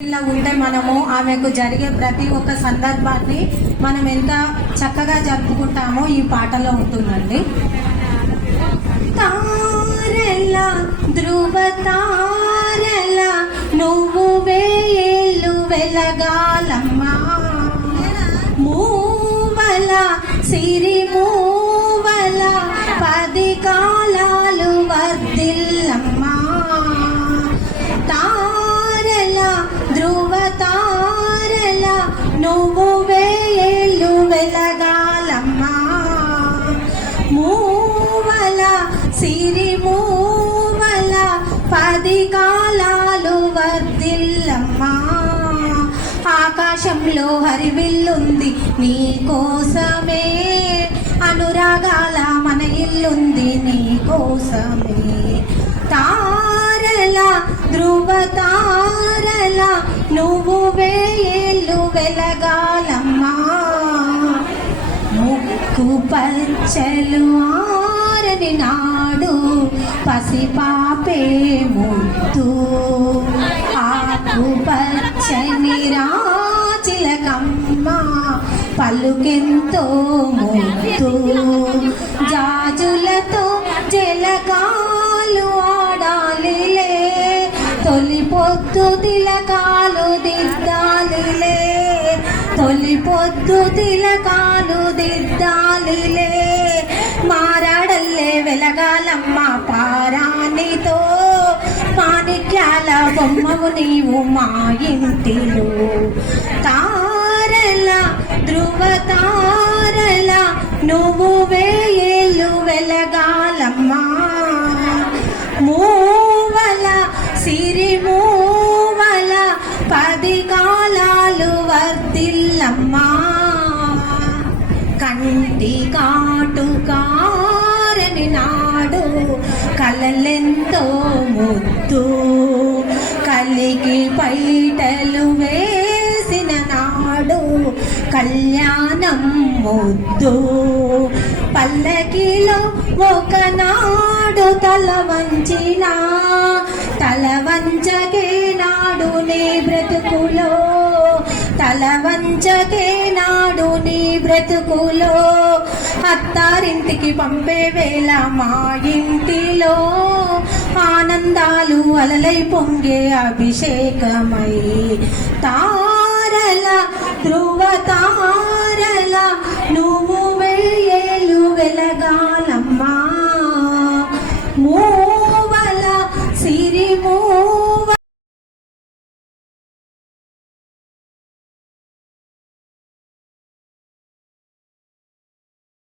ఇలా ఉంటే మనము ఆమెకు జరిగే ప్రతి ఒక్క సందర్భాన్ని మనం ఎంత చక్కగా జరుపుకుంటామో ఈ పాటలో ఉంటుందండి. తారల ధ్రువ తారల నువ్వు వేలు వెలగాలమ్మా. మూవల సిరి మూవల పది సిరిమూవల పది కాలాలు వర్దిల్లమ్మా ఆకాశంలో హరివిల్లుంది నీ కోసమే. అనురాగాల మన ఇల్లుంది నీ కోసమే. తారల ధ్రువ తారల నువ్వు వేయేళ్ళు వెలగాలమ్మా. ముక్కు పచ్చలు నాడు పసిపాపే ముద్దు ఆకు పచ్చని రాచిలకమ్మ పలుకెంతో ముద్దు జాజులతో జలకాలు ఆడాలిలే తొలి పొద్దు తిలకాలు దిద్దాలిలే తొలి పొద్దు తిలకాలు దిద్దాలిలే మారాడల్లే వెలగాలమ్మ పారాణితో మాణిక్యాల బొమ్మవు నీవు మా ఇంటిలో. తారల ధ్రువ తారల నువ్వు వేలు వెలగాలమ్మా. మూవల సిరి మూవల పది కాలాలు వర్దిల్లమ్మా కంటి కా కలలెంతో ముద్దు కలిగి పైటలు వేసిన నాడు కళ్యాణం ముద్దు. పల్లకిలో ఒకనాడు తల వంచిన తల వంచకే నాడు నీ బ్రతుకులో తల వంచకే నాడు నీ బ్రతుకులో. అత్తారింటికి పంపే వేళ మా ఇంటిలో ఆనందాలు అలలై పొంగే అభిషేకమై. తారల ధ్రువ తార